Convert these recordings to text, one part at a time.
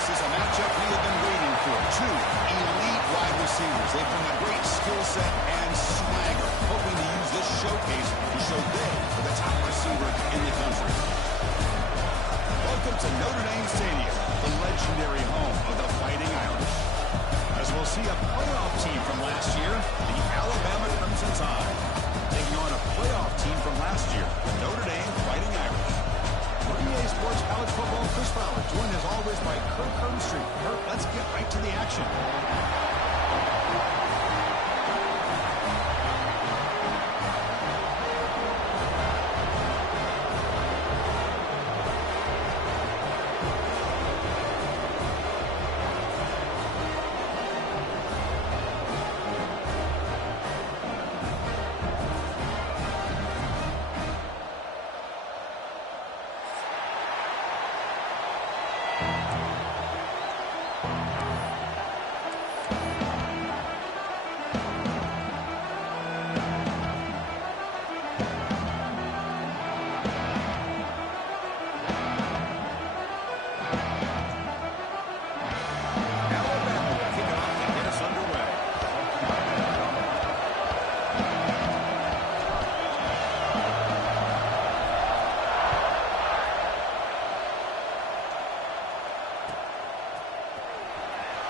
This is a matchup we have been waiting for. Two elite wide receivers. They bring a great skill set and swagger, hoping to use this showcase to show they are the top receiver in the country. Welcome to Notre Dame Stadium, the legendary home of the Fighting Irish. As we'll see a playoff team from last year, the Alabama Crimson Tide, taking on a playoff team from last year, the Notre Dame Fighting Irish. For EA Sports College Football, Chris Fowler, joined as always by Kirk Herbstreit. Kirk, let's get right to the action.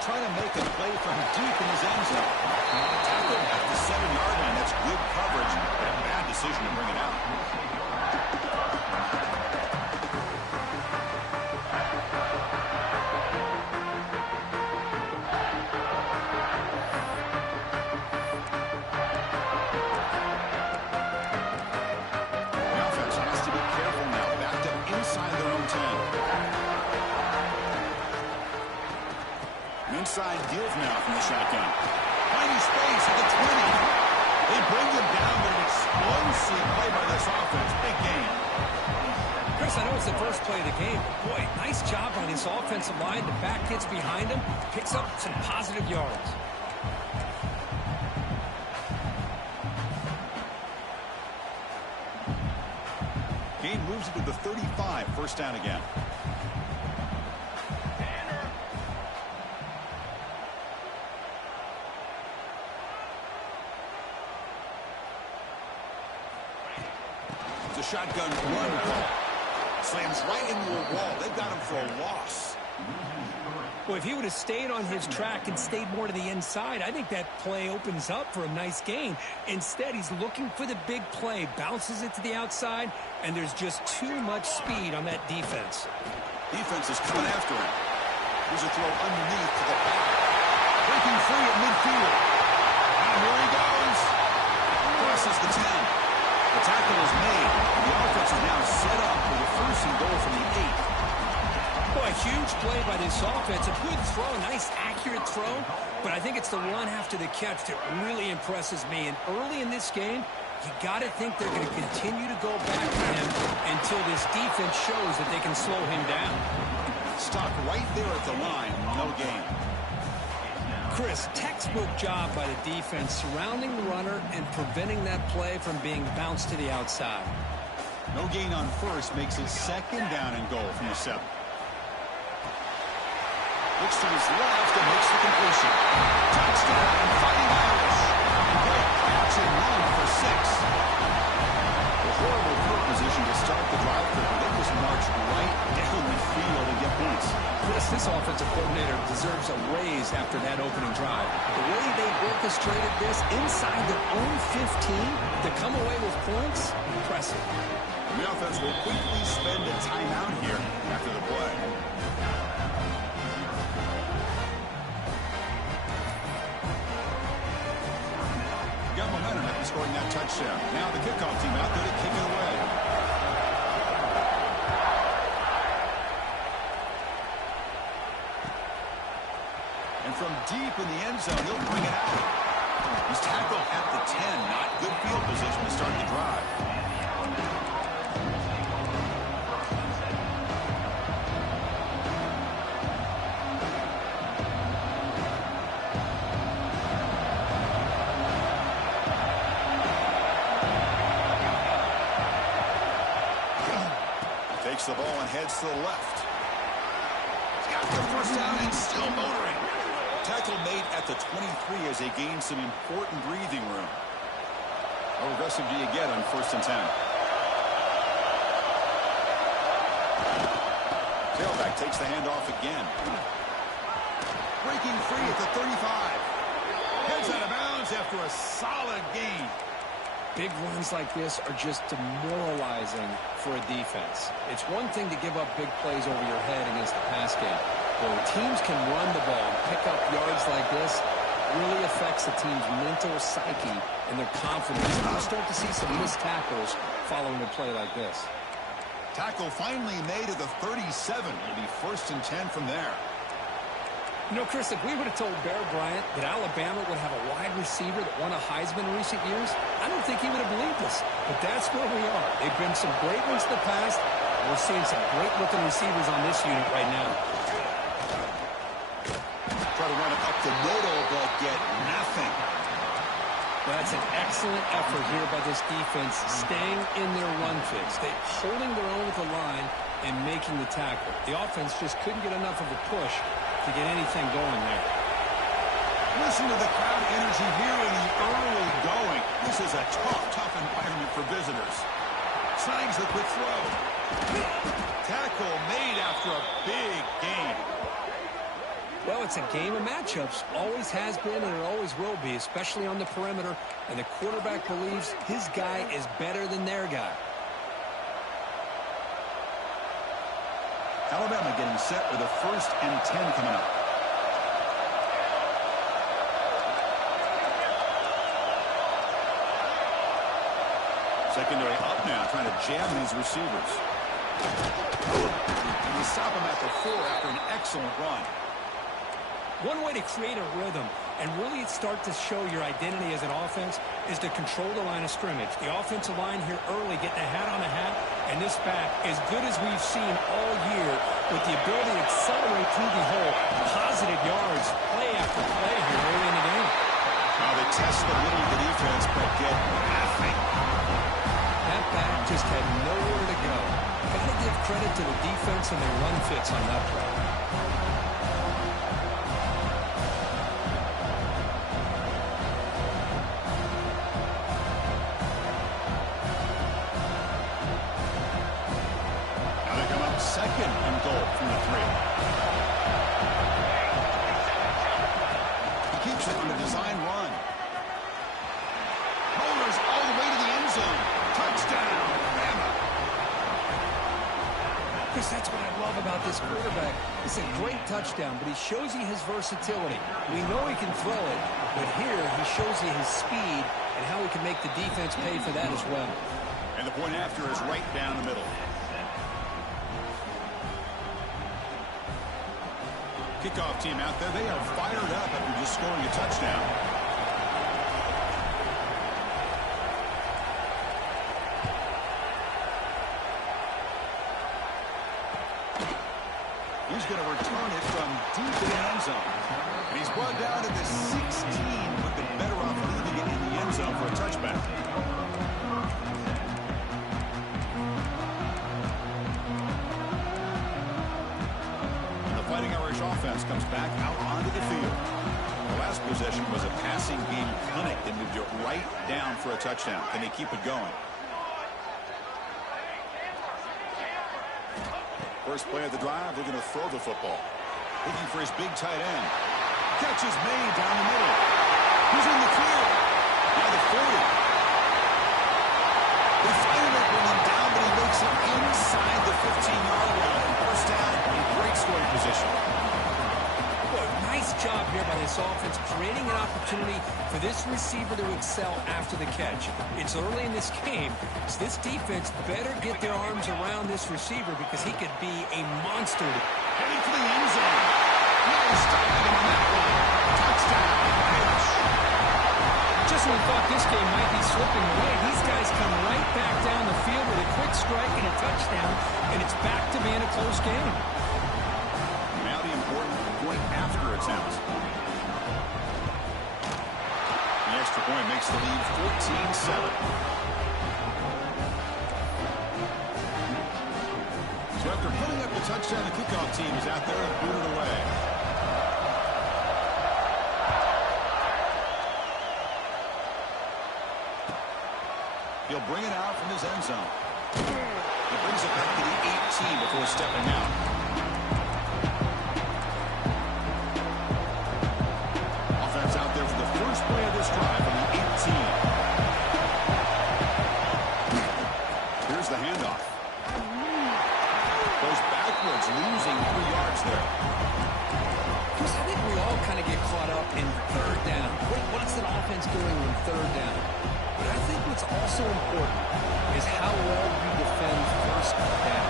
Trying to make a play from deep in his end zone. Tackled at the 7-yard line. That's good coverage, but a bad decision to bring it out. The offense has to be careful now. Backed up inside their own 10. Inside deals now from the shotgun. Finding space at the 20. They bring him down with an explosive play by this offense. Big game. Chris, I know it's the first play of the game. Boy, nice job on this offensive line. The back gets behind him, picks up some positive yards. Gain moves it to the 35. First down again. Shotgun run call. Slams right into a wall. They've got him for a loss. Well, if he would have stayed on his track and stayed more to the inside, I think that play opens up for a nice gain. Instead, he's looking for the big play, bounces it to the outside, and there's just too much speed on that defense. Defense is coming after him. Here's a throw underneath to the back. Breaking free at midfield. And here he goes. Crosses the 10. The tackle is made. The offense is now set up for the first and goal from the 8. Boy, a huge play by this offense. A good throw, a nice accurate throw. But I think it's the run after the catch that really impresses me. And early in this game, you got to think they're going to continue to go back to him until this defense shows that they can slow him down. Stop right there at the line. No gain. Chris, textbook job by the defense surrounding the runner and preventing that play from being bounced to the outside. No gain on first makes it second down and goal from the 7. Looks to his left and makes the completion. Touchdown, Fighting Irish. Great catch and run for 6. A horrible field position to start the drive, but they just march right down the field and get points. Chris, this offensive coordinator deserves a raise after that opening drive. The way they orchestrated this inside their own 15 to come away with points, impressive. The offense will quickly spend a timeout here after the play. Got momentum after scoring that touchdown. Now the kickoff team out there to kick it away. And from deep in the end zone, he'll bring it out. He's tackled at the 10. Not good field position to start the drive. Takes the ball and heads to the left. He's got The first down and still motoring. Tackle made at the 23 as they gain some important breathing room. How aggressive do you get on 1st and 10? Tailback takes the handoff again. Breaking free at the 35. Heads out of bounds after a solid gain. Big runs like this are just demoralizing for a defense. It's one thing to give up big plays over your head against the pass game. But when teams can run the ball and pick up yards like this, it really affects the team's mental psyche and their confidence. You'll start to see some missed tackles following a play like this. Tackle finally made at the 37. It'll be 1st and 10 from there. You know, Chris, if we would have told Bear Bryant that Alabama would have a wide receiver that won a Heisman in recent years, I don't think he would have believed us. But that's where we are. They've been some great ones in the past. We're seeing some great-looking receivers on this unit right now. Try to run it up the middle, but get nothing. That's an excellent effort here by this defense, staying in their run fix. They're holding their own with the line and making the tackle. The offense just couldn't get enough of a push to get anything going there. Listen to the crowd energy here in the early going. This is a tough environment for visitors. Signs the quick throw. Tackle made after a big gain. Well, it's a game of matchups. Always has been and it always will be, especially on the perimeter. And the quarterback believes his guy is better than their guy. Alabama getting set with a 1st and 10 coming up. Secondary up now, trying to jam these receivers. And they stop him at the 4 after an excellent run. One way to create a rhythm and really start to show your identity as an offense is to control the line of scrimmage. The offensive line here early getting a hat on a hat, and this back as good as we've seen all year with the ability to accelerate through the hole. Positive yards, play after play here early in the game. Now they test the middle of the defense, but get nothing. That back just had nowhere to go. Got to give credit to the defense and their run fits on that play. Second and goal from the 3. He keeps it on a design run. Bowlers all the way to the end zone. Touchdown, Bama. Chris, that's what I love about this quarterback. It's a great touchdown, but he shows you his versatility. We know he can throw it, but here he shows you his speed and how he can make the defense pay for that as well. And the point after is right down the middle. Kickoff team out there. They are fired up after just scoring a touchdown. He's going to return it from deep in the end zone. And he's brought down to the 16, but been better off leaving it in the end zone for a touchback. Fighting Irish offense comes back out onto the field. The last possession was a passing game clinic. They moved it right down for a touchdown. Can they keep it going? First play of the drive, they're going to throw the football. Looking for his big tight end. Catch is made down the middle. He's in the clear. Now the 40. They finally bring him down, but he makes it inside the 15-yard line. First down in great scoring position. Boy, nice job here by this offense, creating an opportunity for this receiver to excel after the catch. It's early in this game, so this defense better get their arms around this receiver because he could be a monster. Heading for the end zone. Nice stopping him on that one. Touchdown, Irish. Just when we thought this game might be slipping away, these guys come right back down the field with a quick strike and a touchdown, and it's back to being a close game. Now the important point after attempt. The extra point makes the lead 14-7. So after putting up the touchdown. The kickoff team is out there and booted away. He'll bring it out from his end zone. He brings it back to the 18 before stepping out. Offense out there for the first play of this drive from the 18. Here's the handoff. Goes backwards, losing 3 yards there. Chris, I think we all kind of get caught up in third down. What's an offense doing on third down? But I think what's also important is how well you defend first down.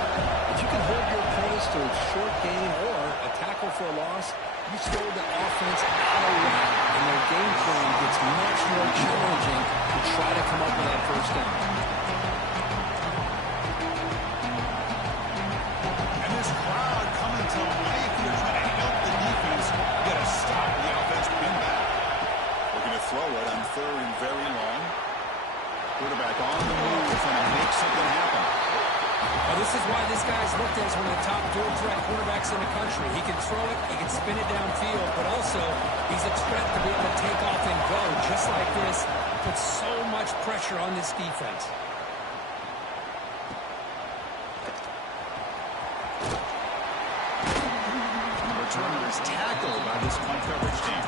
If you can hold your opponents to a short gain or a tackle for a loss, you slow the offense out of whack, and their game plan gets much more challenging to try to come up with that first down. And this crowd coming to life here, trying to help the defense get a stop. The offense pin back. Looking to throw it on third and very long. Quarterback on the move, trying to make something happen. Well, this is why this guy's looked at as one of the top dual threat quarterbacks in the country. He can throw it, he can spin it downfield, but also he's a threat to be able to take off and go just like this. Puts so much pressure on this defense. The returner is tackled by this punt coverage team.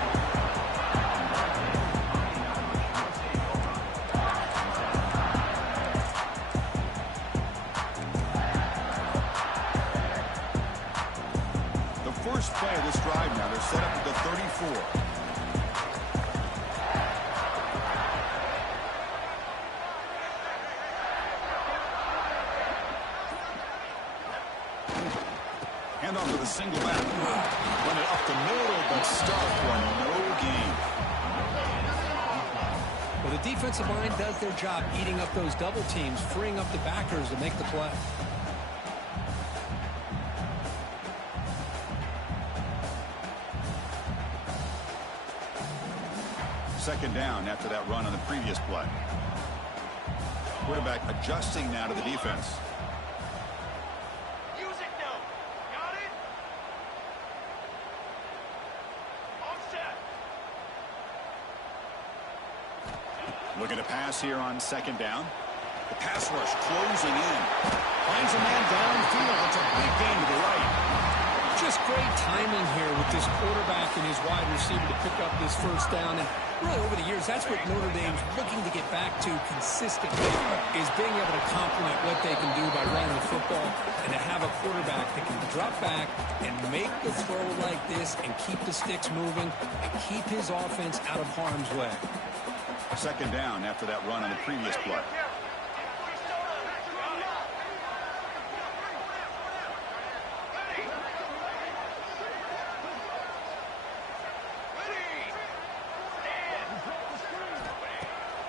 First play of this drive now. They're set up at the 34. Hand off with a single back. Run it up the middle, but stuffed for no gain. Well, the defensive line does their job eating up those double teams, freeing up the backers to make the play. Second down after that run on the previous play. Quarterback adjusting now to the defense. Use it now. Got it? Offset. Looking to pass here on second down. The pass rush closing in. Finds a man downfield. It's a big gain to the right. Just great timing here with this quarterback and his wide receiver to pick up this first down. And really over the years, that's what Notre Dame's looking to get back to consistently, is being able to complement what they can do by running the football and to have a quarterback that can drop back and make the throw like this and keep the sticks moving and keep his offense out of harm's way. Second down after that run on the previous play.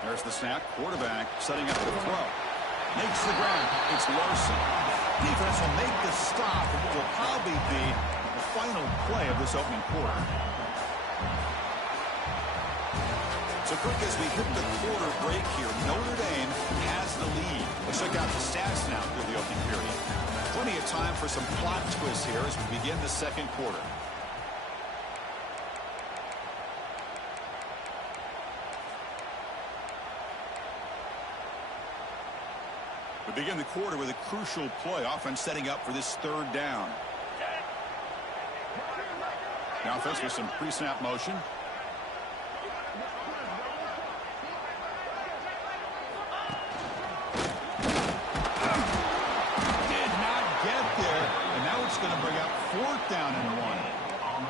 There's the snap. Quarterback setting up the throw. Makes the ground. It's Larson. Defense will make the stop and what will probably be the final play of this opening quarter. So quick as we hit the quarter break here, Notre Dame has the lead. Let's check out the stats now through the opening period. Plenty of time for some plot twists here as we begin the second quarter. We begin the quarter with a crucial play. Offense setting up for this third down. Now offense with some pre-snap motion. Did not get there. And now it's going to bring up fourth down and 1.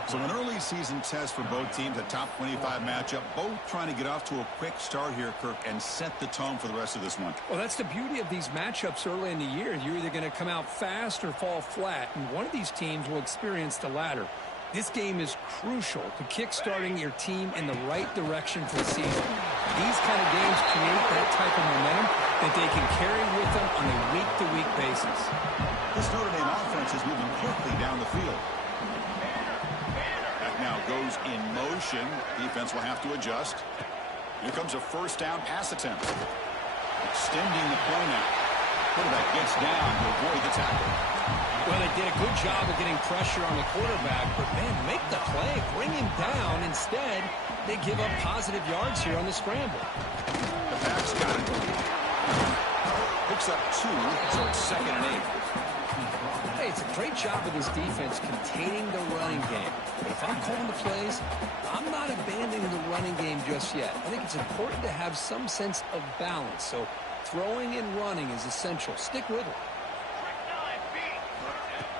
So an early season test for both teams, a top 25 matchup, both trying to get off to a quick start here, Kirk, and set the tone for the rest of this one. Well, that's the beauty of these matchups early in the year. You're either going to come out fast or fall flat, and one of these teams will experience the latter. This game is crucial to kick-starting your team in the right direction for the season. These kind of games create that type of momentum that they can carry with them on a week-to-week basis. This Notre Dame offense is moving quickly down the field. Now goes in motion. Defense will have to adjust. Here comes a first down pass attempt. Extending the play now. Quarterback gets down to avoid the tackle. Well, they did a good job of getting pressure on the quarterback, but, man, make the play. Bring him down. Instead, they give up positive yards here on the scramble. The back's got it. Picks up 2, so it's 2nd and 8. Hey, it's a great job of this defense containing the running game. But if I'm calling the plays, I'm not abandoning the running game just yet. I think it's important to have some sense of balance. So throwing and running is essential. Stick with it.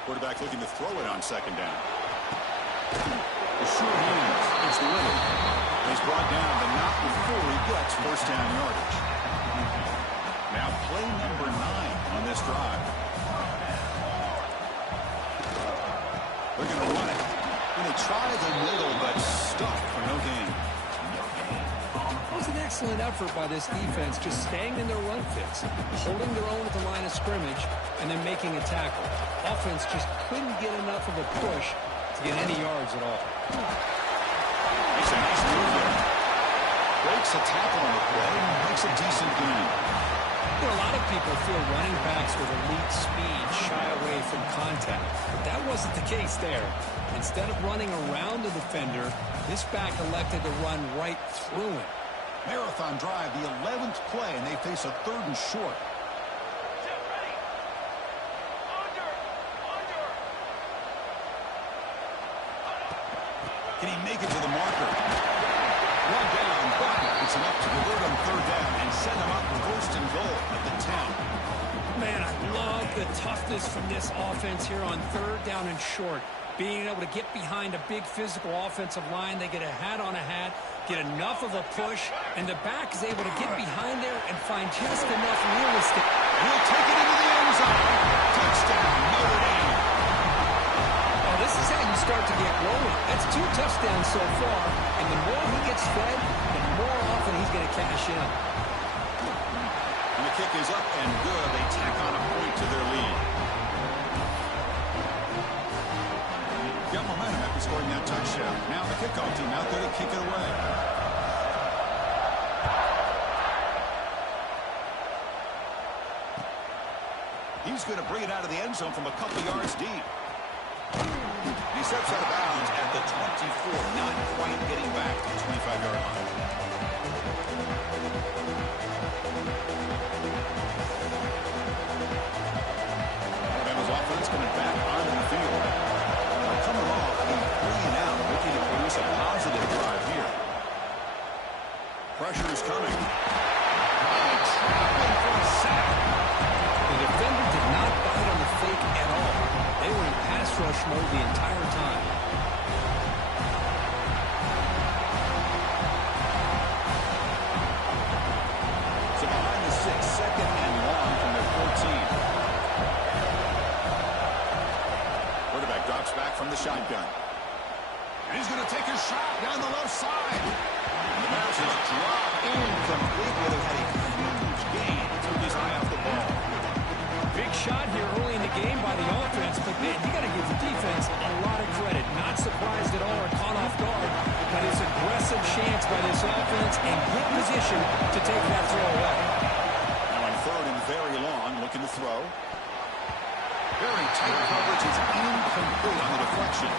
Quarterback looking to throw it on 2nd down. The short hands. It's the winner. He's brought down, but not before he gets 1st down yardage. Now play number 9 on this drive. They're going to run it. And they try the middle, but stuck for no gain. It was an excellent effort by this defense, just staying in their run fits, holding their own at the line of scrimmage, and then making a tackle. Offense just couldn't get enough of a push to get any yards at all. Makes a nice move there. Breaks a tackle on the play and makes a decent gain. You know, a lot of people feel running backs with elite speed shy away from contact, but that wasn't the case there. Instead of running around the defender, this back elected to run right through him. Marathon drive, the 11th play, and they face a 3rd and short. Can he make it to the marker? One down, but it's enough to convert on 3rd down and set him up for 1st and goal at the 10. Man, I love the toughness from this offense here on 3rd down and short. Being able to get behind a big physical offensive line, they get a hat on a hat, get enough of a push, and the back is able to get behind there and find just enough real estate. He'll take it into the end zone. Touchdown, Notre Dame. Oh, this is how you start to get rolling. That's 2 touchdowns so far, and the more he gets fed, the more often he's going to cash in. And the kick is up and good. They tack on a point to their lead. Got momentum after scoring that touchdown. Now the kickoff team out there to kick it away. He's going to bring it out of the end zone from a couple yards deep. He steps out of bounds at the 24, not quite getting back to the 25-yard line. Alabama's offense coming back onto the field. Coming off a 3-and-out, looking to produce a positive drive here. Pressure is coming. Trapping for a sack. The defender did not bite on the fake at all. They were in pass rush mode the entire time. So behind the 6, 2nd and long from their 14. Quarterback drops back from the shotgun. And he's going to take a shot down the left side. And the pass is dropped incomplete. Well, they had a huge gain. Took his eye off the ball. Big shot here early in the game by the offense, but man, you got to give the defense a lot of credit. Not surprised at all or caught off guard, but it's aggressive chance by this offense and good position to take that throw away. Now on 3rd and very long, looking to throw. Very tight coverage. It's incomplete on the deflection.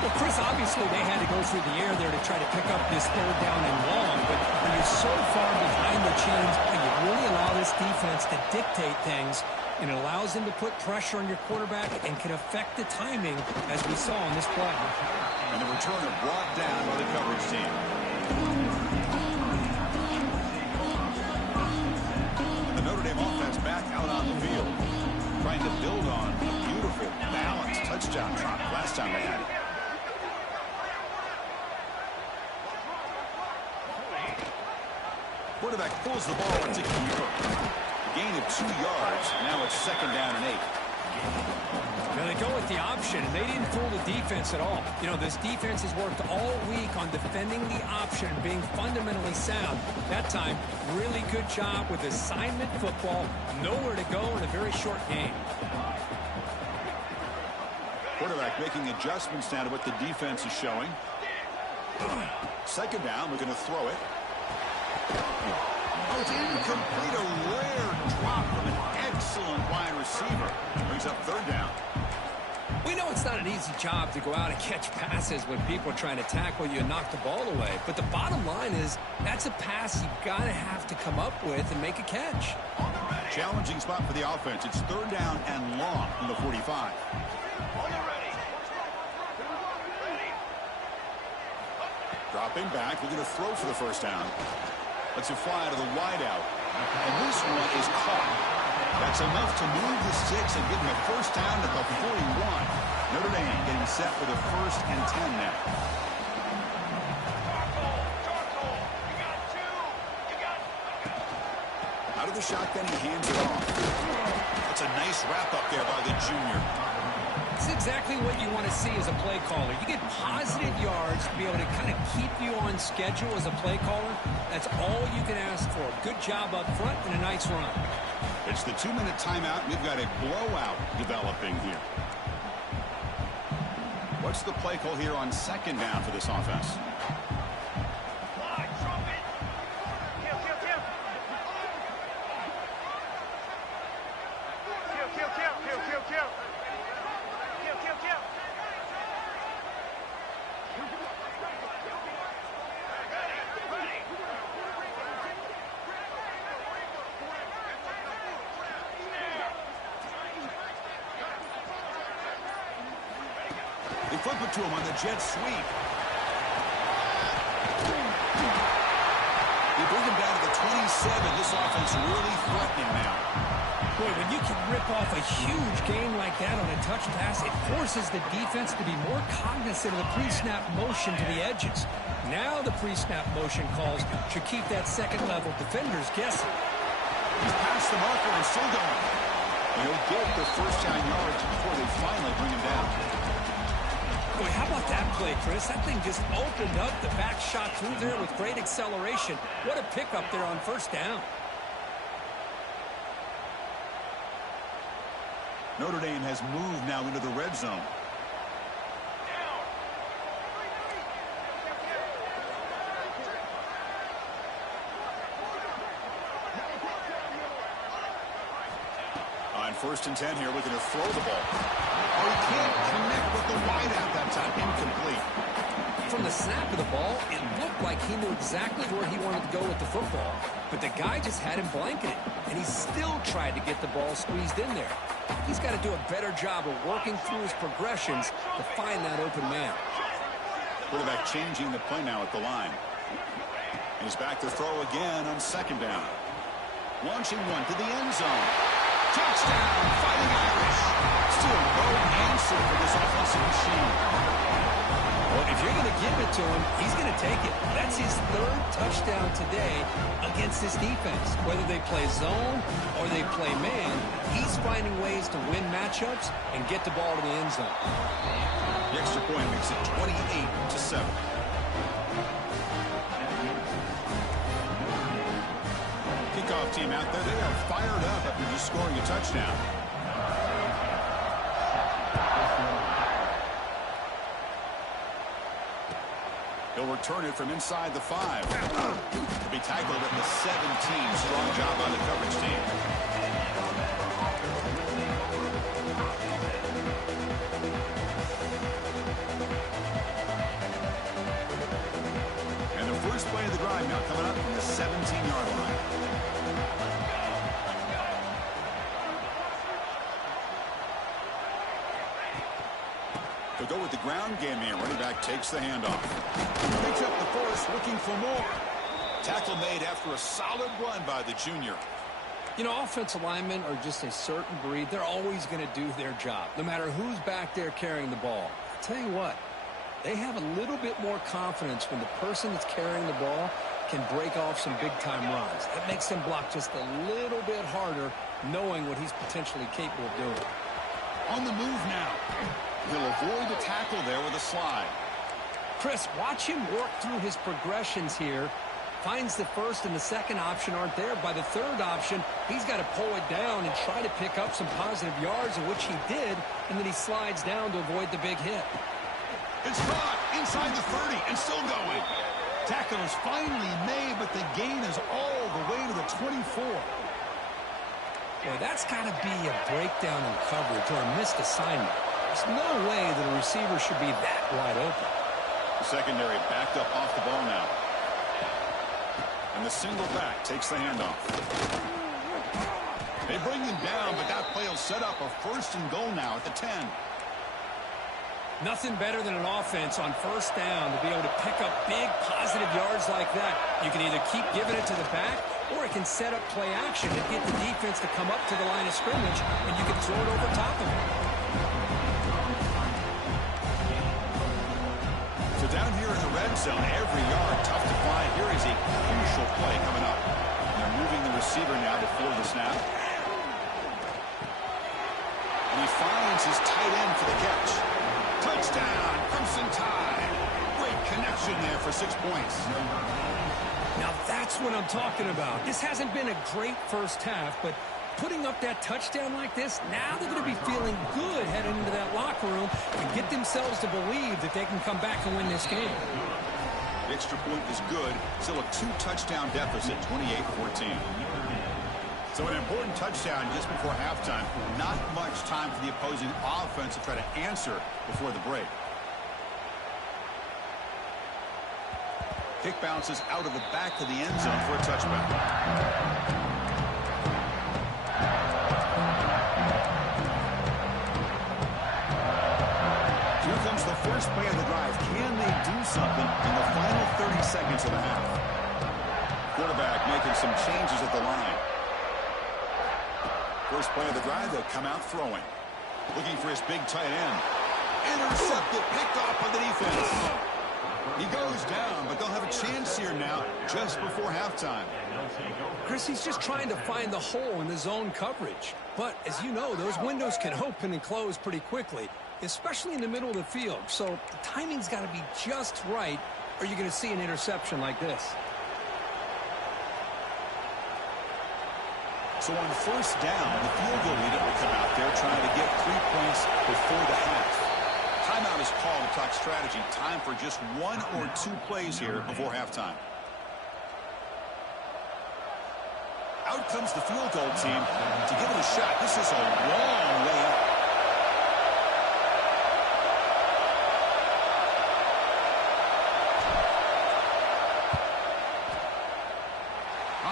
Well, Chris, obviously they had to go through the air there to try to pick up this 3rd down and long, but when you're so far behind the chains, you really allow this defense to dictate things, and it allows them to put pressure on your quarterback and can affect the timing, as we saw on this play. And the returner brought down by the coverage team. And the Notre Dame offense back out on the field, trying to build on a beautiful, balanced touchdown drop last time they had it. Quarterback pulls the ball into keeper. Gain of 2 yards. Now it's 2nd down and 8. Now they go with the option, and they didn't fool the defense at all. You know, this defense has worked all week on defending the option, being fundamentally sound. That time, really good job with assignment football. Nowhere to go in a very short game. Quarterback making adjustments now to what the defense is showing. 2nd down, we're going to throw it. Oh, it's incomplete. A rare drop from an excellent wide receiver. Brings up third down. We know it's not an easy job to go out and catch passes when people are trying to tackle you and knock the ball away. But the bottom line is that's a pass you've got to have to come up with and make a catch. Challenging spot for the offense. It's third down and long from the 45. Dropping back, looking to throw for the first down. Lets it fly to the wideout. And this one is caught. That's enough to move the sticks and give them a first down at the 41. Notre Dame getting set for the 1st and 10 now. Out of the shotgun, he hands it off. That's a nice wrap up there by the junior. It's exactly what you want to see as a play caller. You get positive yards to be able to kind of keep you on schedule as a play caller. That's all you can ask for. Good job up front and a nice run. It's the 2-minute timeout. We've got a blowout developing here. What's the play call here on 2nd down for this offense? They flip it to him on the jet sweep. They bring him down to the 27. This offense really threatening now. Boy, when you can rip off a huge gain like that on a touch pass, it forces the defense to be more cognizant of the pre-snap motion to the edges. Now the pre-snap motion calls should keep that second-level defenders guessing. He's past the marker and still going. He'll get the first down yards before they finally bring him down. Boy, how about that play, Chris? That thing just opened up. The back shot through there with great acceleration. What a pickup there on first down. Notre Dame has moved now into the red zone. On 1st and 10 here, looking to throw the ball. Oh, he can't connect with the wideout that time. Incomplete. From the snap of the ball, it looked like he knew exactly where he wanted to go with the football. But the guy just had him blanketed, and he still tried to get the ball squeezed in there. He's got to do a better job of working through his progressions to find that open man. Quarterback changing the play now at the line. And he's back to throw again on 2nd down. Launching one to the end zone. Touchdown, Fighting Irish. Still no answer for this offensive machine. Well, if you're going to give it to him, he's going to take it. That's his 3rd touchdown today against this defense. Whether they play zone or they play man, he's finding ways to win matchups and get the ball to the end zone. The extra point makes it 28-7. Kickoff team out there, they are fired up after just scoring a touchdown. He'll return it from inside the 5. To be tackled at the 17. Strong job by the coverage team. And the first play of the drive now coming up from the 17-yard line. They'll go with the ground game here. Running back takes the handoff. Picks up the first, looking for more. Tackle made after a solid run by the junior. You know, offensive linemen are just a certain breed. They're always going to do their job, no matter who's back there carrying the ball. I'll tell you what, they have a little bit more confidence when the person that's carrying the ball can break off some big-time runs. That makes them block just a little bit harder, knowing what he's potentially capable of doing. On the move now. He'll avoid the tackle there with a slide. Chris, watch him work through his progressions here. Finds the first and the second option aren't there. By the third option, he's got to pull it down and try to pick up some positive yards, of which he did, and then he slides down to avoid the big hit. It's caught inside the 30 and still going. Tackle is finally made, but the gain is all the way to the 24. Well, that's got to be a breakdown in coverage or a missed assignment. There's no way that a receiver should be that wide open. The secondary backed up off the ball now. And the single back takes the handoff. They bring him down, but that play will set up a first and goal now at the 10. Nothing better than an offense on first down to be able to pick up big positive yards like that. You can either keep giving it to the back, or it can set up play action and get the defense to come up to the line of scrimmage, and you can throw it over top of it. So down here in the red zone, every yard tough to find. Here is a crucial play coming up. They're moving the receiver now before the snap. And he finds his tight end for the catch. Touchdown, Crimson Tide. Great connection there for 6 points. Now that's what I'm talking about. This hasn't been a great first half, but putting up that touchdown like this, now they're going to be feeling good heading into that locker room and get themselves to believe that they can come back and win this game. The extra point is good. Still a 2-touchdown deficit, 28-14. So an important touchdown just before halftime. Not much time for the opposing offense to try to answer before the break. Kick bounces out of the back of the end zone for a touchback. Here comes the first play of the drive. Can they do something in the final 30 seconds of the half? Quarterback making some changes at the line. First play of the drive, they'll come out throwing. Looking for his big tight end. Intercepted, picked off by the defense. He goes down, but they'll have a chance here now just before halftime. Chris, he's just trying to find the hole in the zone coverage. But as you know, those windows can open and close pretty quickly, especially in the middle of the field. So the timing's got to be just right, or you're going to see an interception like this. So on first down, the field goal leader will come out there trying to get 3 points before the half. Timeout is called to talk strategy. Time for just 1 or 2 plays here before halftime. Out comes the field goal team to give it a shot. This is a long way out.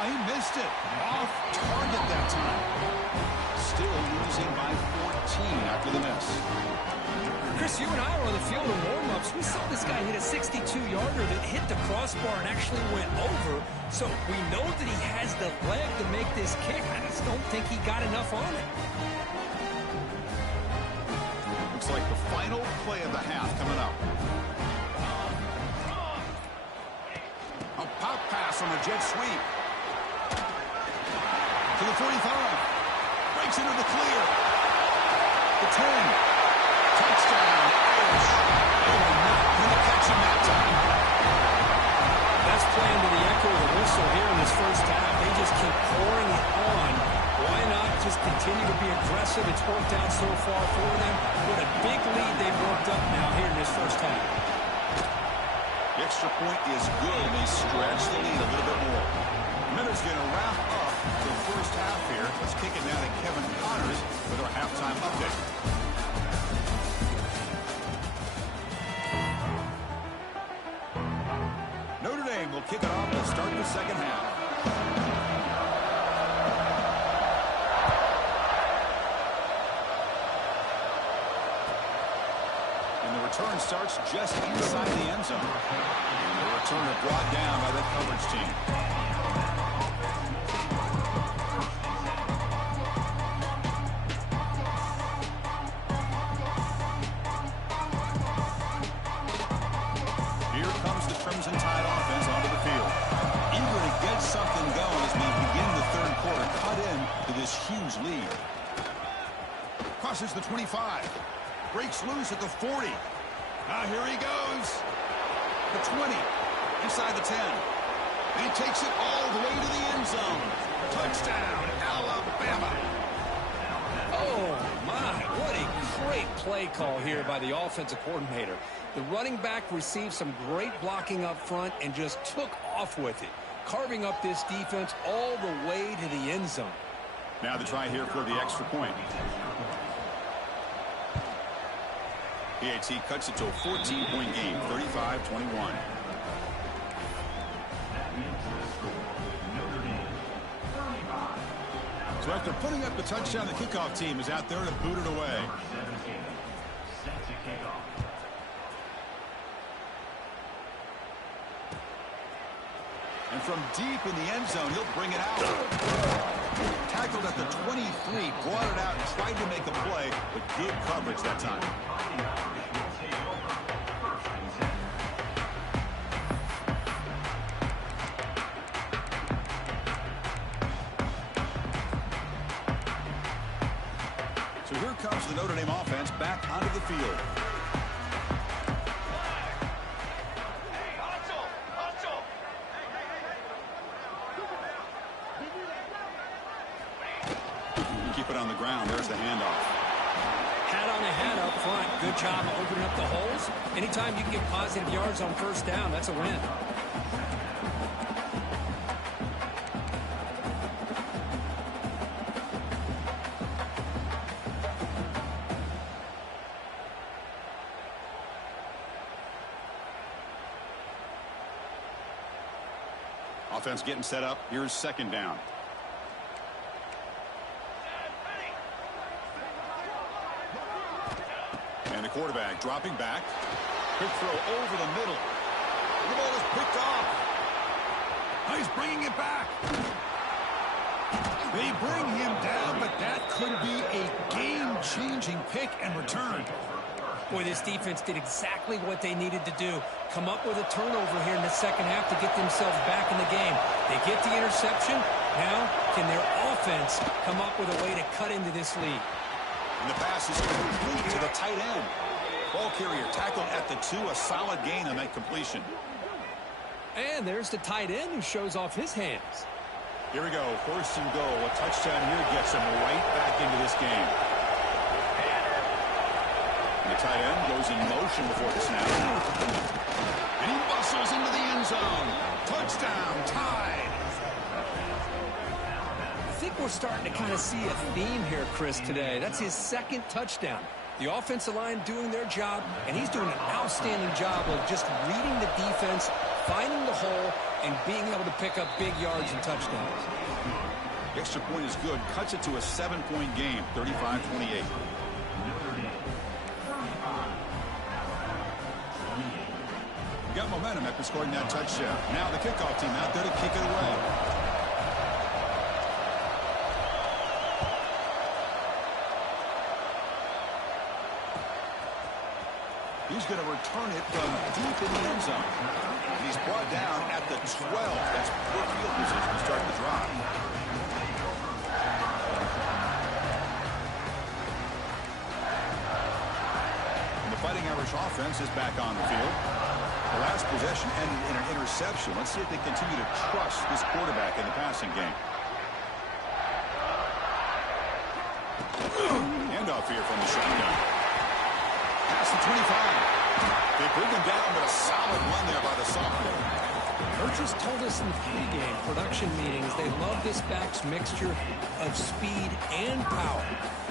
He missed it. Off target that time. Still losing by 14 after the miss. Chris, you and I were on the field in warm-ups. We saw this guy hit a 62-yarder that hit the crossbar and actually went over. So we know that he has the leg to make this kick. I just don't think he got enough on it. Looks like the final play of the half coming up. A pop pass on a jet sweep. To the 45. Breaks into the clear. The 10. Touchdown. Irish. They were not going to catch him that time. That's playing to the echo of the whistle here in this first half. They just keep pouring it on. Why not just continue to be aggressive? It's worked out so far for them. What a big lead they've worked up now here in this first half. The extra point is good. They stretch the lead a little bit more. Miller's going to wrap up the first half here. Let's kick it down to Kevin Connors with our halftime update. Notre Dame will kick it off to start the second half. And the return starts just inside the end zone. And the returner brought down by the coverage team. Crimson Tide offense onto the field. Eager to get something going as we begin the third quarter. Cut in to this huge lead. Crosses the 25. Breaks loose at the 40. Now here he goes. The 20. Inside the 10. And he takes it all the way to the end zone. Touchdown, Alabama. Oh, my. What a great play call here by the offensive coordinator. The running back received some great blocking up front and just took off with it, carving up this defense all the way to the end zone. Now the try here for the extra point. PAT cuts it to a 14-point game, 35-21. So after putting up the touchdown, the kickoff team is out there to boot it away. And from deep in the end zone, he'll bring it out. Tackled at the 23, brought it out and tried to make a play, but good coverage that time. So here comes the Notre Dame offense back onto the field. Keep it on the ground. There's the handoff. Hat on a hat up front. Good job of opening up the holes. Anytime you can get positive yards on first down, that's a win. Offense getting set up. Here's second down. And the quarterback dropping back. Quick throw over the middle. The ball is picked off. Oh, he's bringing it back. They bring him down, but that could be a game-changing pick and return. Boy, this defense did exactly what they needed to do. Come up with a turnover here in the second half to get themselves back in the game. They get the interception. Now, can their offense come up with a way to cut into this lead? And the pass is complete to the tight end. Ball carrier tackled at the 2. A solid gain on that completion. And there's the tight end who shows off his hands. Here we go. First and goal. A touchdown here gets him right back into this game. And the tight end goes in motion before the snap. And he bustles into the end zone. Touchdown, tied. I think we're starting to kind of see a theme here, Chris, today. That's his second touchdown. The offensive line doing their job, and he's doing an outstanding job of just reading the defense, finding the hole, and being able to pick up big yards and touchdowns. The extra point is good. Cuts it to a 7-point game, 35-28. Got momentum after scoring that touchdown. Now the kickoff team out there to kick it away. He's going to return it from deep in the end zone. And he's brought down at the 12. That's poor field position to start the drive. And the Fighting Irish offense is back on the field. The last possession ended in an interception. Let's see if they continue to trust this quarterback in the passing game. Handoff here from the shotgun. Past the 25. They bring him down, but a solid run there by the sophomore. Coaches told us in the pregame production meetings they love this back's mixture of speed and power.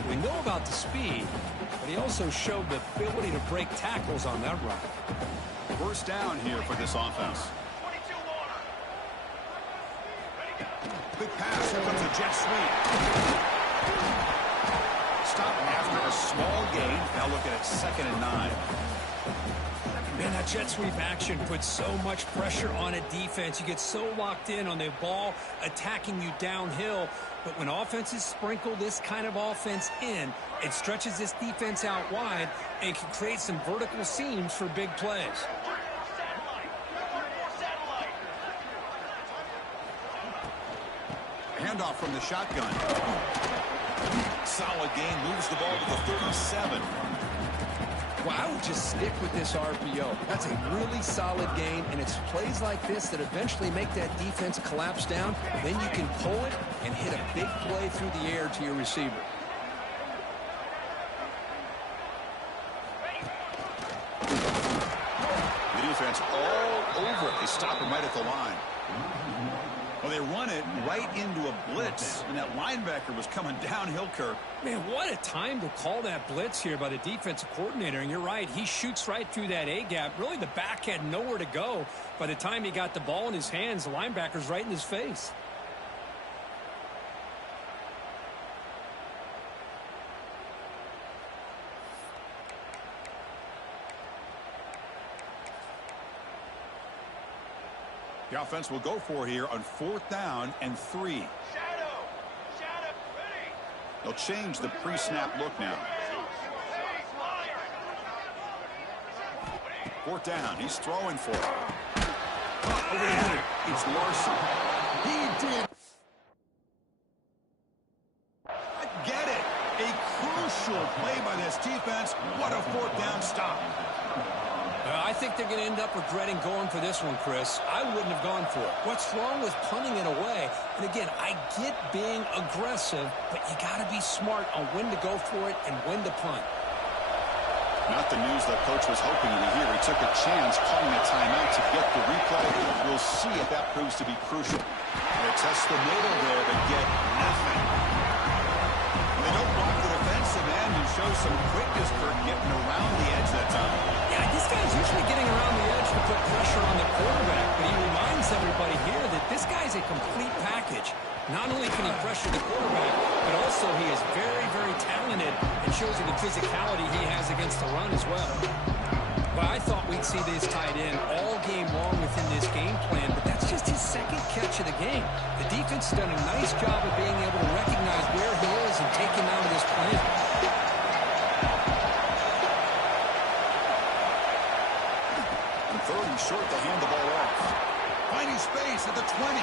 We know about the speed, but he also showed the ability to break tackles on that run. First down here for this offense. 22 Warner. Big pass. Here comes a jet sweep. Stop after a small gain. Now looking at 2nd and 9. Man, that jet sweep action puts so much pressure on a defense. You get so locked in on the ball attacking you downhill. But when offenses sprinkle this kind of offense in, it stretches this defense out wide and can create some vertical seams for big plays. Handoff from the shotgun. Solid gain, moves the ball to the 37. Well, I would just stick with this RPO. That's a really solid game, and it's plays like this that eventually make that defense collapse down. Then you can pull it and hit a big play through the air to your receiver. defense all over it. They stop him right at the line. Well, they run it right into a blitz, and that linebacker was coming downhill, Kirk. Man, what a time to call that blitz here by the defensive coordinator. And you're right, he shoots right through that A-gap. Really, the back had nowhere to go. By the time he got the ball in his hands, the linebacker's right in his face. The offense will go for here on 4th down and 3. Shadow, ready. They'll change the pre-snap look now. 4th down. He's throwing for it. Over the header. It's Larson. He did. Get it. A crucial play by this defense. What a 4th down stop. I think they're going to end up regretting going for this one, Chris. I wouldn't have gone for it. What's wrong with punting it away? And again, I get being aggressive, but you got to be smart on when to go for it and when to punt. Not the news that coach was hoping to hear. He took a chance calling a timeout to get the replay. We'll see if that proves to be crucial. They test the middle there, but get nothing. They don't block the defensive end and show some quickness for getting around the edge that time. Yeah, this guy's usually getting around the edge to put pressure on the quarterback, but he reminds everybody here that this guy's a complete package. Not only can he pressure the quarterback, but also he is very, very talented and shows you the physicality he has against the run as well. Well, I thought we'd see this tight end all game long within this game plan, but that's just his second catch of the game. The defense has done a nice job of being able to recognize where he is and take him out of this plan. And 3rd and short to hand the ball off. Finding space at the 20.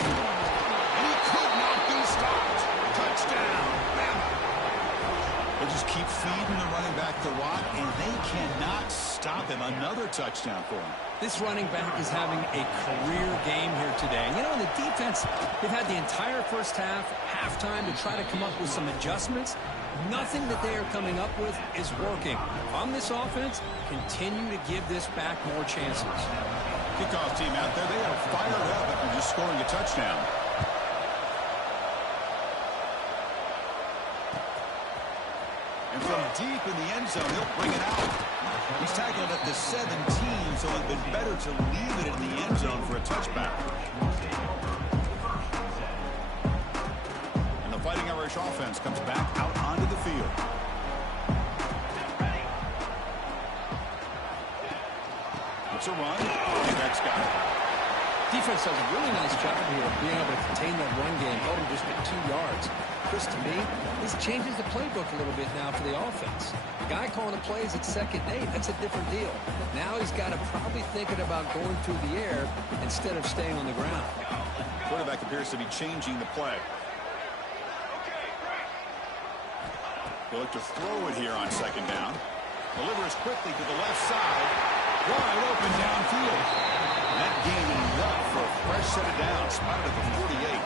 And he could not be stopped. Touchdown. Bama. They just keep feeding the running back the rock, and they cannot stop him. Another touchdown for him. This running back is having a career game here today. You know, in the defense, they've had the entire first half, halftime, to try to come up with some adjustments. Nothing that they are coming up with is working. On this offense, continue to give this back more chances. Kickoff team out there, they are fired up after just scoring a touchdown. And from deep in the end zone, he'll bring it out. He's tackled at the 17, so it would have been better to leave it in the end zone for a touchback. And the Fighting Irish offense comes back out onto the field. It's a run. Beck's got it. Defense does a really nice job here of being able to contain that run game, held him just at 2 yards. Chris, to me, this changes the playbook a little bit now for the offense. The guy calling the plays at 2nd and 8, that's a different deal. Now he's got to probably thinking about going through the air instead of staying on the ground. Quarterback appears to be changing the play. He'll look to throw it here on 2nd down. Delivers quickly to the left side. Wide open downfield. And that gain enough for a fresh set of downs. Spotted at the 48.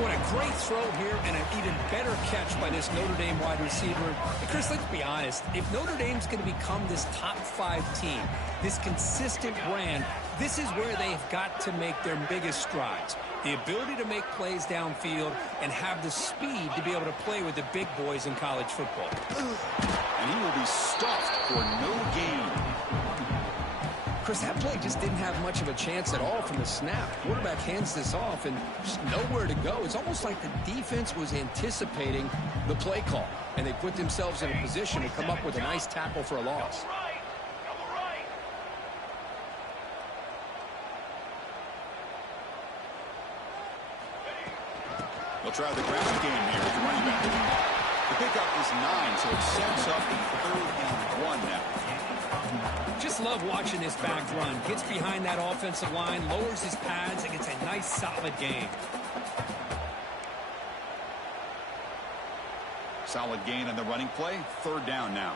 What a great throw here and an even better catch by this Notre Dame wide receiver. And Chris, let's be honest. If Notre Dame's going to become this top 5 team, this consistent brand, this is where they have got to make their biggest strides. The ability to make plays downfield and have the speed to be able to play with the big boys in college football. And he will be stuffed for no gain. Chris, that play just didn't have much of a chance at all from the snap. Quarterback hands this off and just nowhere to go. It's almost like the defense was anticipating the play call, and they put themselves in a position to come up with a nice tackle for a loss. They'll try the ground game here with the running back. The pickup is 9, so it sets up 3rd and 1 now. Just love watching this back run. Gets behind that offensive line, lowers his pads, and gets a nice, solid gain. Solid gain on the running play. 3rd down now.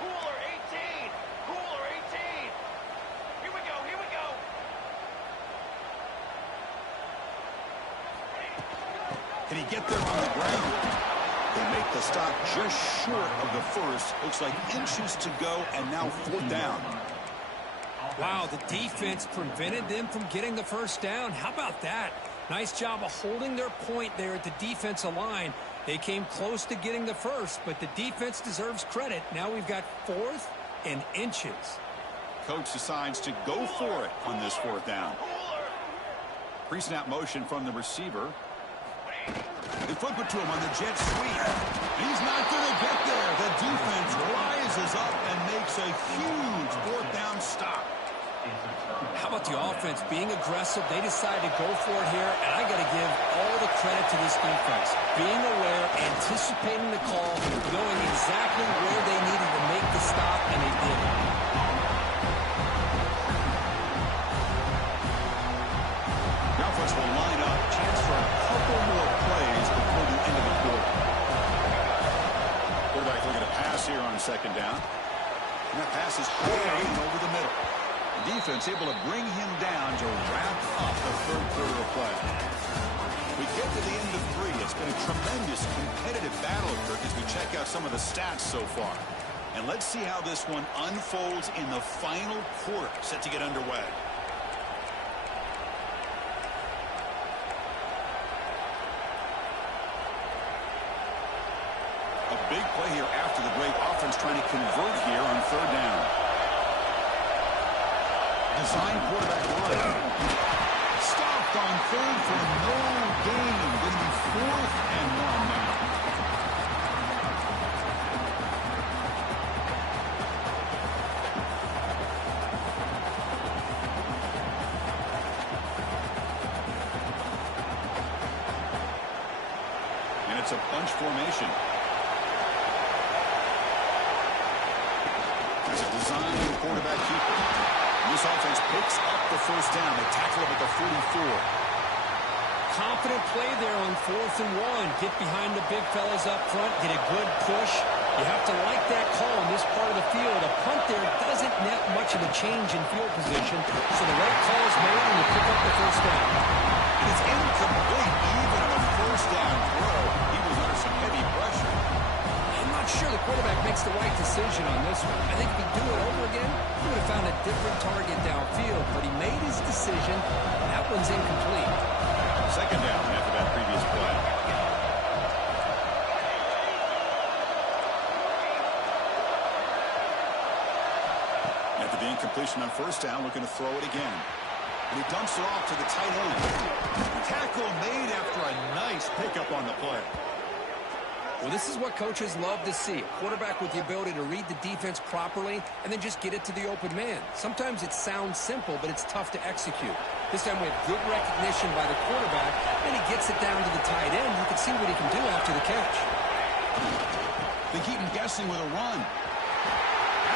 Cooler 18. Cooler 18. Here we go. Here we go. Can he get there on the ground? They make the stop just short of the first. Looks like inches to go, and now 4th down. Wow, the defense prevented them from getting the first down. How about that? Nice job of holding their point there at the defensive line. They came close to getting the first, but the defense deserves credit. Now we've got 4th and inches. Coach decides to go for it on this 4th down. Pre-snap motion from the receiver. They flip it to him on the jet sweep. He's not going to get there. The defense rises up and makes a huge 4th down stop. How about the offense being aggressive? They decided to go for it here, and I got to give all the credit to this defense. Being aware, anticipating the call, knowing exactly where they needed to make the stop, and they did it. Now offense will line up. Chance for a couple more plays before the end of the quarter. Quarterback looking to pass here on 2nd down. And that pass is hard over the middle. The defense able to bring him down to wrap up the 3rd quarter of play. We get to the end of 3. It's been a tremendous competitive battle, Kirk, as we check out some of the stats so far. And let's see how this one unfolds in the final quarter, set to get underway. A big play here after the break. Offense trying to convert here on 3rd down. Design quarterback run. Stopped on 3rd for no gain. Going to be 4th and 1 now. And it's a bunch formation. As a design quarterback keeper. This offense picks up the 1st down. They tackle him at the 44. Confident play there on 4th and 1. Get behind the big fellas up front. Get a good push. You have to like that call in this part of the field. A punt there doesn't net much of a change in field position. So the right call is made and you pick up the 1st down. It's incomplete even on a 1st down throw. He was under some heavy pressure. I'm not sure the quarterback makes the right decision on this one. I think if he'd do it over again, he would have found a different target downfield. But he made his decision. That one's incomplete. 2nd down after that previous play. After the incompletion on 1st down, looking to throw it again. And he dumps it off to the tight end. Tackle made after a nice pickup on the play. Well, this is what coaches love to see. A quarterback with the ability to read the defense properly and then just get it to the open man. Sometimes it sounds simple, but it's tough to execute. This time we have good recognition by the quarterback, and he gets it down to the tight end. You can see what he can do after the catch. They keep him guessing with a run.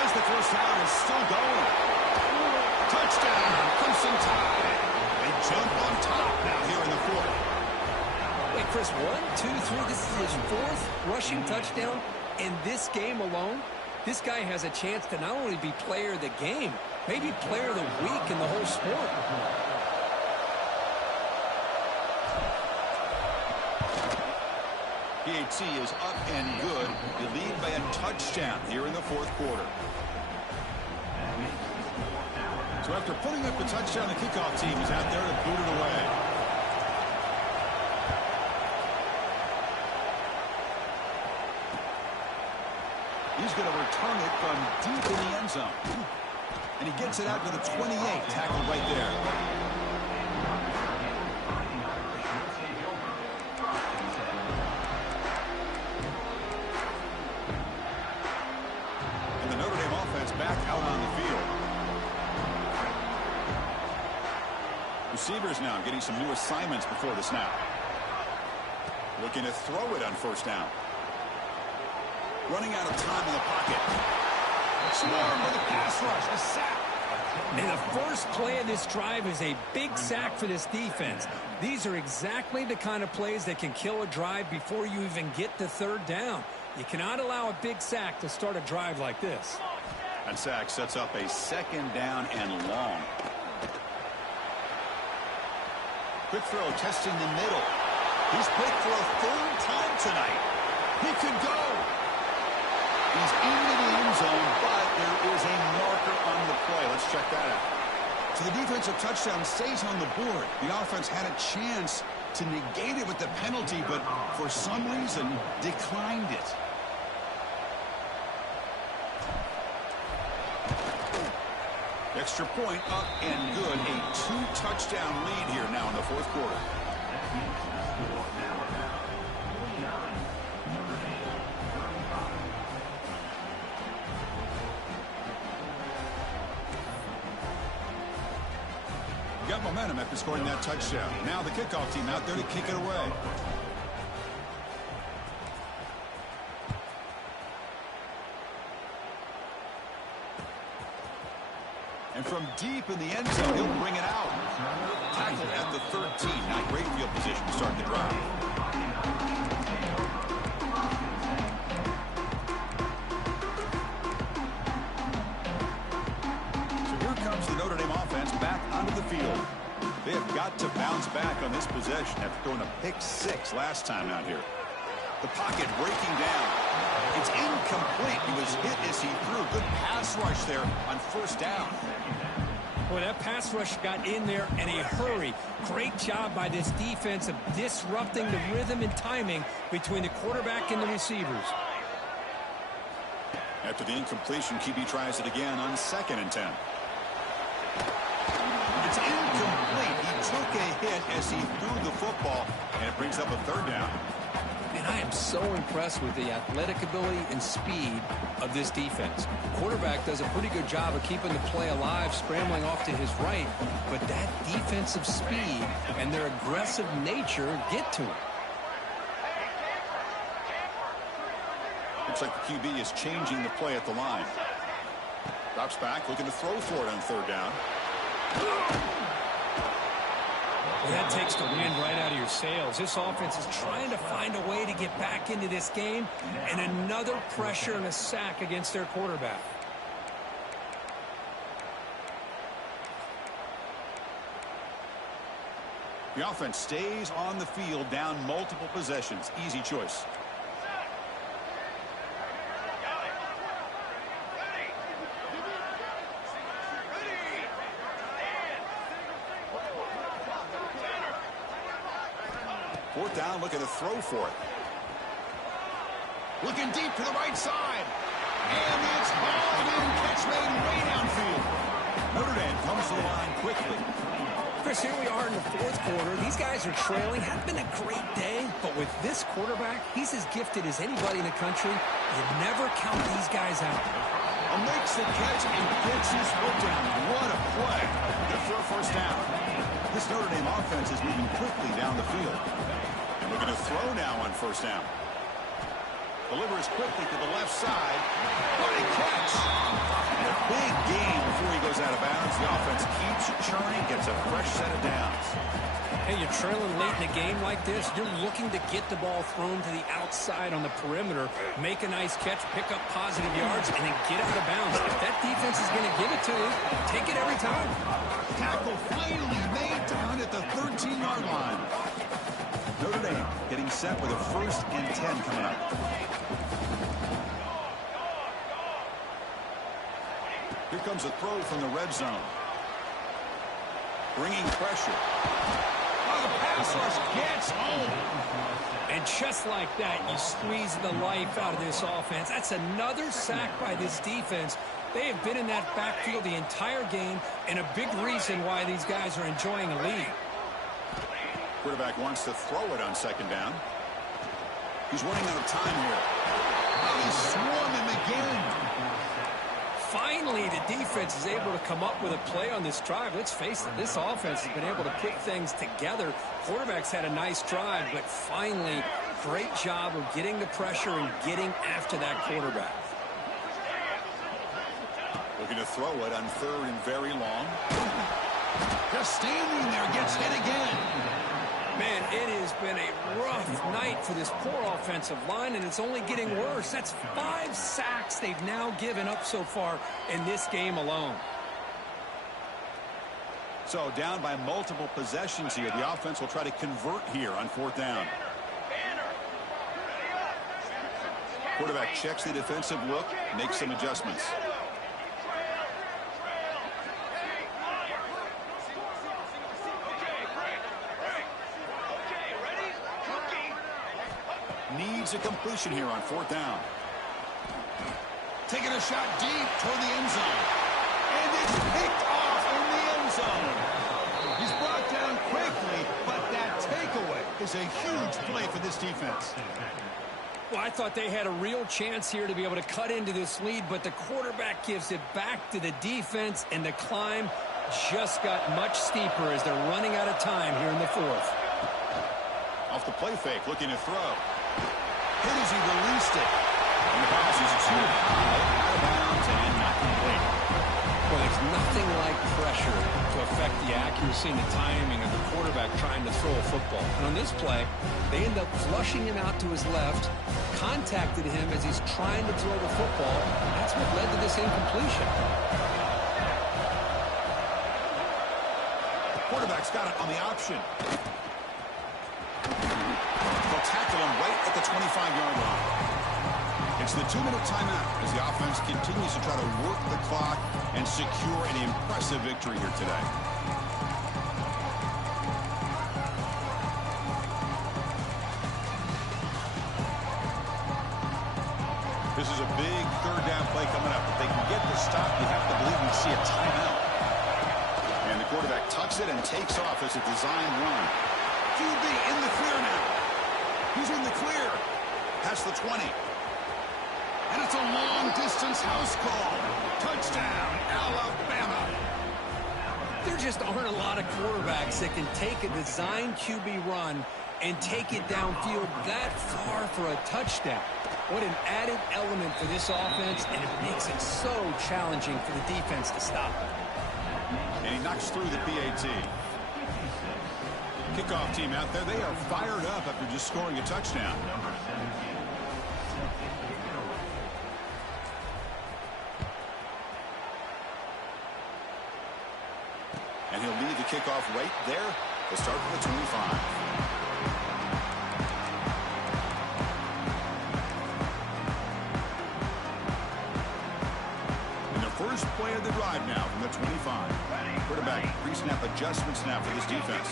As the 1st down is still going. Touchdown, Crimson Tide. They jump on top now here in the 4th. Wait, Chris, 1, 2, 3, this is his 4th rushing touchdown in this game alone. This guy has a chance to not only be player of the game, maybe player of the week in the whole sport. PAT is up and good. They lead by a touchdown here in the 4th quarter. So after putting up the touchdown, the kickoff team is out there to boot it away. He's going to return it from deep in the end zone. And he gets it out to the 28, tackled right there. And the Notre Dame offense back out on the field. Receivers now getting some new assignments before the snap. Looking to throw it on 1st down. Running out of time in the pocket. Smart with a pass rush, a sack. And the first play of this drive is a big sack for this defense. These are exactly the kind of plays that can kill a drive before you even get to 3rd down. You cannot allow a big sack to start a drive like this. That sack sets up a 2nd down and long. Quick throw, testing the middle. He's picked for a 3rd time tonight. He could go. He's into the end zone, but there is a marker on the play. Let's check that out. So the defensive touchdown stays on the board. The offense had a chance to negate it with the penalty, but for some reason declined it. Extra point up and good. A 2-touchdown lead here now in the fourth quarter. Got momentum after scoring that touchdown. Now the kickoff team out there to kick it away. And from deep in the end zone, he'll bring it out. Tackled at the 13. Not great field position to start the drive. So here comes the Notre Dame offense back onto the field. They have got to bounce back on this possession after throwing a pick-6 last time out here. The pocket breaking down. It's incomplete. He was hit as he threw. Good pass rush there on first down. Boy, that pass rush got in there in a hurry. Great job by this defense of disrupting the rhythm and timing between the quarterback and the receivers. After the incompletion, QB tries it again on 2nd and 10. It's incomplete. He took a hit as he threw the football, and it brings up a 3rd down. And I am so impressed with the athletic ability and speed of this defense. Quarterback does a pretty good job of keeping the play alive, scrambling off to his right, but that defensive speed and their aggressive nature get to him. Looks like the QB is changing the play at the line. Drops back, looking to throw for it on 3rd down. Well, that takes the wind right out of your sails. This offense is trying to find a way to get back into this game, and another pressure and a sack against their quarterback. The offense stays on the field, down multiple possessions. Easy choice. Fourth down, looking to throw for it. Looking deep to the right side. And it's hauled in. Catch made way downfield. Notre Dame comes to the line quickly. Chris, here we are in the fourth quarter. These guys are trailing. Had been a great day, but with this quarterback, he's as gifted as anybody in the country. You never count these guys out. Makes the catch and gets his foot down. What a play. Good for a first down. This Notre Dame offense is moving quickly down the field. And we're going to throw now on first down. Delivers quickly to the left side. What a catch. And a big gain before he goes out of bounds. The offense keeps churning, gets a fresh set of downs. Hey, you're trailing late in a game like this. You're looking to get the ball thrown to the outside on the perimeter, make a nice catch, pick up positive yards, and then get out of bounds. If that defense is going to give it to you, take it every time. Tackle finally made down at the 13-yard line. Notre Dame getting set with a 1st and 10 coming up. Here comes a throw from the red zone. Bringing pressure. Oh, the pass rush gets home. And just like that, you squeeze the life out of this offense. That's another sack by this defense. They have been in that backfield the entire game, and a big reason why these guys are enjoying a lead. Quarterback wants to throw it on 2nd down. He's running out of time here. Oh, they swarm him again. Finally, the defense is able to come up with a play on this drive. Let's face it, this offense has been able to put things together. Quarterback's had a nice drive, but finally, great job of getting the pressure and getting after that quarterback. Looking to throw it on 3rd and very long. Just standing there, gets hit again. Man, it has been a rough night for this poor offensive line, and it's only getting worse. That's 5 sacks they've now given up so far in this game alone. So down by multiple possessions here. The offense will try to convert here on 4th down. Quarterback checks the defensive look, makes some adjustments. a completion here on 4th down. Taking a shot deep toward the end zone. And it's picked off in the end zone. He's brought down quickly, but that takeaway is a huge play for this defense. Well, I thought they had a real chance here to be able to cut into this lead, but the quarterback gives it back to the defense, and the climb just got much steeper as they're running out of time here in the 4th. Off the play fake, looking to throw. Hit as he released it. And the pass is too high, out of bounds, and not complete. Well, there's nothing like pressure to affect the accuracy and the timing of the quarterback trying to throw a football. And on this play, they end up flushing him out to his left, contacted him as he's trying to throw the football. That's what led to this incompletion. The quarterback's got it on the option. They'll tackle him right at the 25-yard line. It's the 2-minute timeout as the offense continues to try to work the clock and secure an impressive victory here today. This is a big 3rd down play coming up. If they can get the stop, you have to believe we see a timeout. And the quarterback tucks it and takes off as a designed run. QB in the clear now. He's in the clear. Past the 20. And it's a long-distance house call. Touchdown, Alabama. There just aren't a lot of quarterbacks that can take a designed QB run and take it downfield that far for a touchdown. What an added element for this offense, and it makes it so challenging for the defense to stop it. And he knocks through the PAT. Kickoff team out there, they are fired up after just scoring a touchdown. And he'll lead the kickoff right there to start with the 25. And the first play of the drive now from the 25. Quarterback pre-snap adjustment snap for this defense.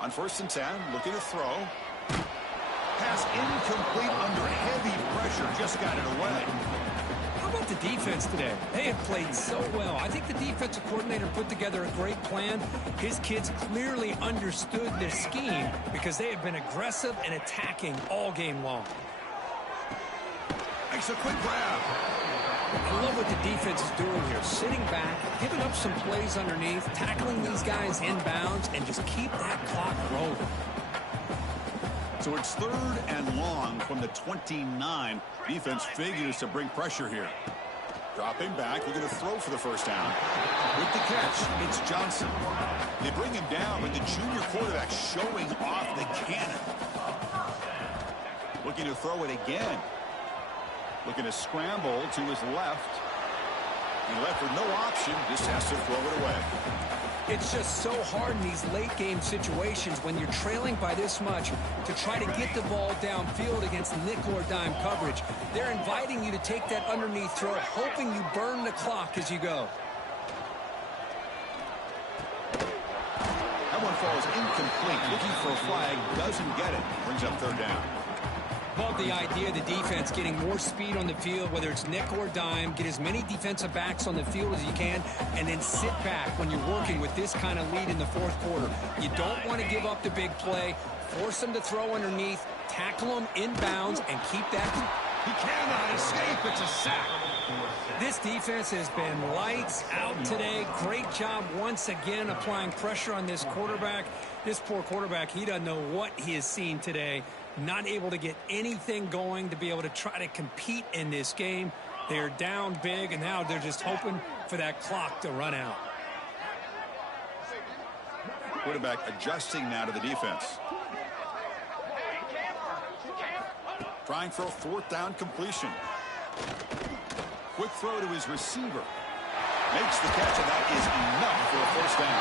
On 1st and 10, looking to throw. Pass incomplete under heavy pressure, just got it away. How about the defense today? They have played so well. I think the defensive coordinator put together a great plan. His kids clearly understood their scheme because they have been aggressive and attacking all game long. Makes a quick grab. I love what the defense is doing here. Sitting back, giving up some plays underneath, tackling these guys inbounds, and just keep that clock rolling. So it's 3rd and long from the 29. Defense figures to bring pressure here. Dropping back, looking to throw for the 1st down. With the catch, it's Johnson. They bring him down, but the junior quarterback showing off the cannon. Looking to throw it again. Looking to scramble to his left. He left with no option, just has to throw it away. It's just so hard in these late-game situations when you're trailing by this much to try to get the ball downfield against nickel or dime coverage. They're inviting you to take that underneath throw, hoping you burn the clock as you go. That one falls incomplete. Looking for a flag, doesn't get it. Brings up 3rd down. Love the idea of the defense getting more speed on the field, whether it's nickel or dime, get as many defensive backs on the field as you can, and then sit back when you're working with this kind of lead in the 4th quarter. You don't want to give up the big play, force them to throw underneath, tackle them inbounds, and keep that. He cannot escape. It's a sack. This defense has been lights out today. Great job once again applying pressure on this quarterback. This poor quarterback, he doesn't know what he has seen today. Not able to get anything going to be able to try to compete in this game. They're down big, and now they're just hoping for that clock to run out. Quarterback adjusting now to the defense. Trying for a 4th down completion. Quick throw to his receiver. Makes the catch, and that is enough for a 1st down.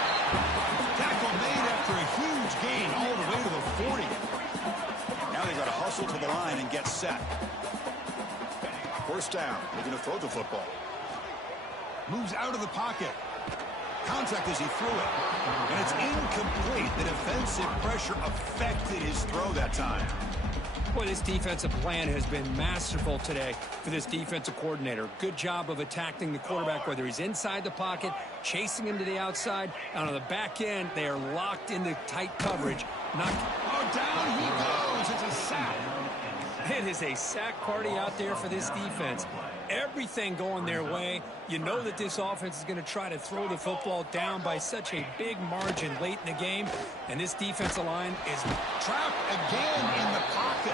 Tackle made after a huge gain all the way to the 40. Now they've got to hustle to the line and get set. 1st down. They're going to throw the football. Moves out of the pocket. Contact as he threw it. And it's incomplete. The defensive pressure affected his throw that time. Boy, this defensive plan has been masterful today for this defensive coordinator. Good job of attacking the quarterback, whether he's inside the pocket, chasing him to the outside, and on the back end, they are locked into tight coverage. Down he goes. It's a sack. It is a sack party out there for this defense. Everything going their way. You know that this offense is going to try to throw the football down by such a big margin late in the game. And this defensive line is Trapped again in the pocket.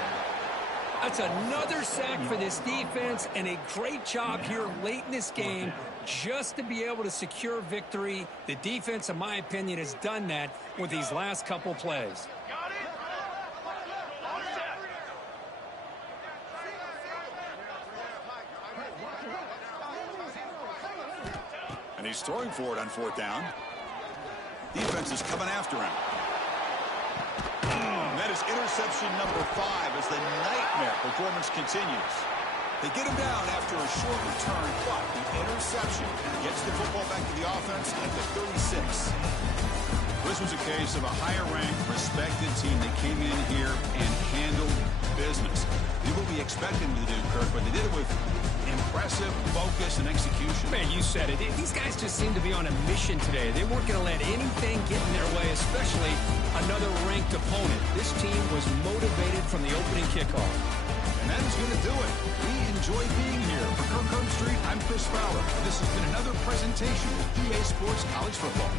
That's another sack for this defense, and a great job here late in this game just to be able to secure victory. The defense, in my opinion, has done that with these last couple plays. Got it? All set. And he's throwing for it on fourth down. Defense is coming after him. That is interception number 5 as the nightmare performance continues. They get him down after a short return, but the interception gets the football back to the offense at the 36. This was a case of a higher-ranked, respected team that came in here and handled business. Did what we expected them to do, Kirk, but they did it with impressive focus and execution. Man, you said it. These guys just seem to be on a mission today. They weren't going to let anything get in their way, especially another ranked opponent. This team was motivated from the opening kickoff. And that is going to do it. We enjoy being here. For Kirk Herbstreit, I'm Chris Fowler. This has been another presentation of EA Sports College Football.